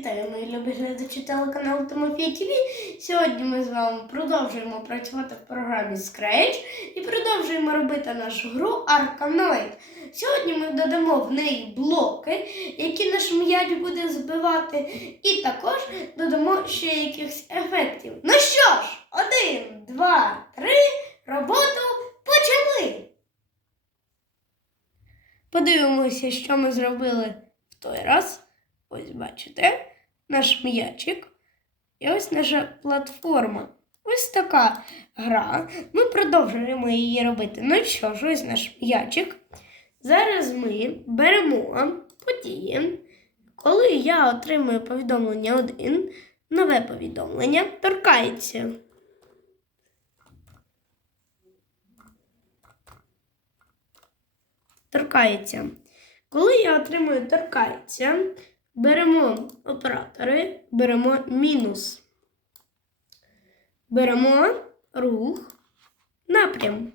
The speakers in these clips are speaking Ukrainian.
Вітаю, мої любі глядачі телеканалу Тимофій ТВ. Сьогодні ми з вами продовжуємо працювати в програмі Scratch і продовжуємо робити нашу гру Arkanoid. Сьогодні ми додамо в неї блоки, які наш м'яч буде збивати, і також додамо ще якихось ефектів. Ну що ж, один, два, три, роботу почали! Подивимося, що ми зробили в той раз. Ось бачите, наш м'ячик. І ось наша платформа. Ось така гра. Ми продовжуємо її робити. Ну що ж, ось наш м'ячик. Зараз ми беремо події. Коли я отримую повідомлення 1, нове повідомлення торкається. Торкається. Коли я отримую торкається, беремо оператори, беремо мінус. Беремо рух, напрям.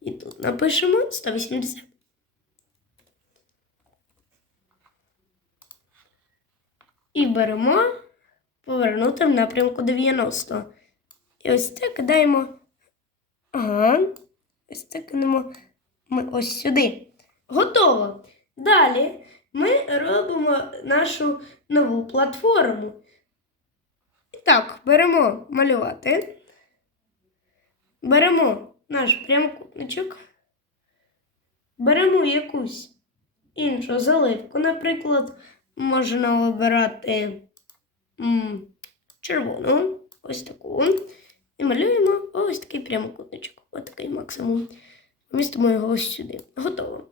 І тут напишемо 180. І беремо повернути в напрямку 90. І ось це кидаємо. Ага. Ось це кидаємо ми ось сюди. Готово. Далі ми робимо нашу нову платформу. І так, беремо малювати. Беремо наш прямокутничок. Беремо якусь іншу заливку. Наприклад, можна обирати червону, ось таку. І малюємо ось такий прямокутничок. Ось такий максимум. Вмістимо його ось сюди. Готово.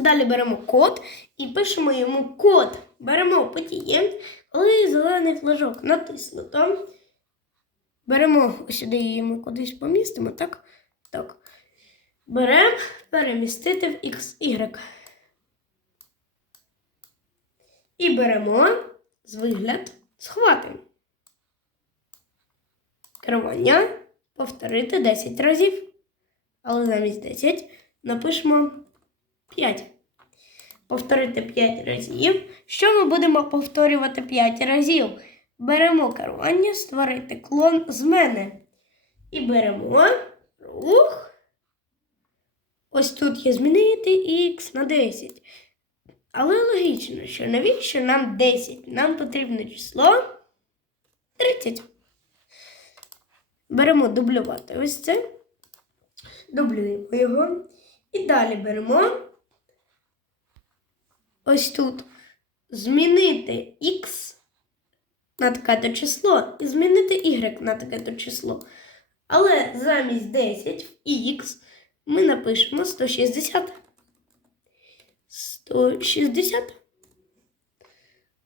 Далі беремо код і пишемо йому код. Беремо події, коли зелений флажок натиснуто. Беремо сюди її ми кудись помістимо, так? Так. Беремо перемістити в XY. І беремо з вигляд схвати. Керування повторити 10 разів. Але замість 10 напишемо 5. Повторити 5 разів. Що ми будемо повторювати 5 разів? Беремо керування, створити клон з мене. І беремо рух. Ось тут є змінити х на 10. Але логічно, що навіщо нам 10? Нам потрібне число 30. Беремо дублювати ось це. Дублюємо його. І далі беремо ось тут змінити x на таке-то число і змінити y на таке-то число. Але замість 10 в x ми напишемо 160. 160.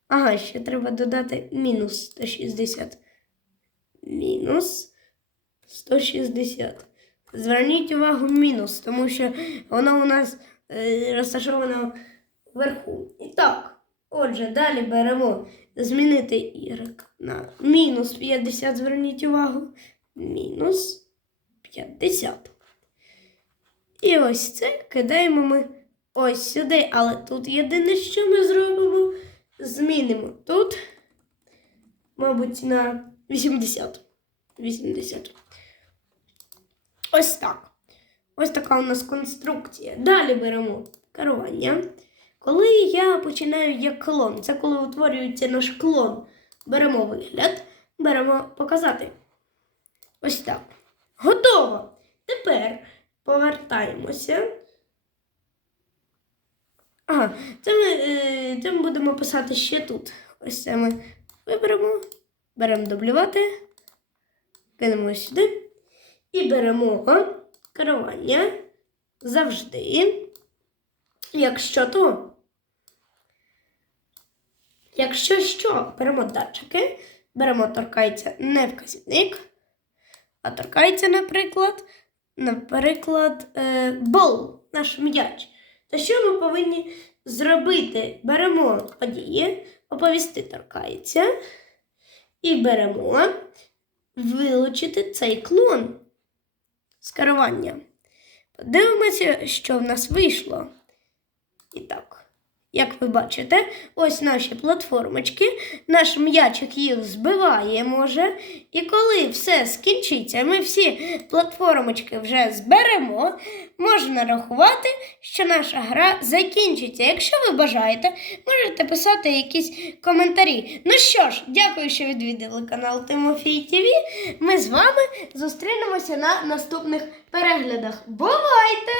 Ага, ще треба додати мінус 160. Мінус 160. Зверніть увагу мінус, тому що воно у нас е, розташовано вверху. І так, отже, далі беремо змінити y на мінус 50, зверніть увагу. Мінус 50. І ось це кидаємо ми ось сюди. Але тут єдине, що ми зробимо, змінимо тут, мабуть, на 80. 80. Ось так. Ось така у нас конструкція. Далі беремо керування. Коли я починаю як клон, це коли утворюється наш клон, беремо вигляд, беремо показати. Ось так. Готово. Тепер повертаємося. Ага, це ми, е, це ми будемо писати ще тут. Ось це ми виберемо, беремо дублювати, кинемо сюди. І беремо керування завжди. Якщо то, якщо що, беремо датчики, беремо торкається не вказівник, а торкається, наприклад, наприклад, е, бол, наш м'яч. То що ми повинні зробити? Беремо події, оповісти торкається, і беремо вилучити цей клон з керування. Подивимося, що в нас вийшло. І так, Як ви бачите, ось наші платформочки, наш м'ячик їх збиває може. І коли все скінчиться, ми всі платформочки вже зберемо, можна рахувати, що наша гра закінчиться. Якщо ви бажаєте, можете писати якісь коментарі. Ну що ж, дякую, що відвідали канал Тимофій ТВ. Ми з вами зустрінемося на наступних переглядах. Бувайте!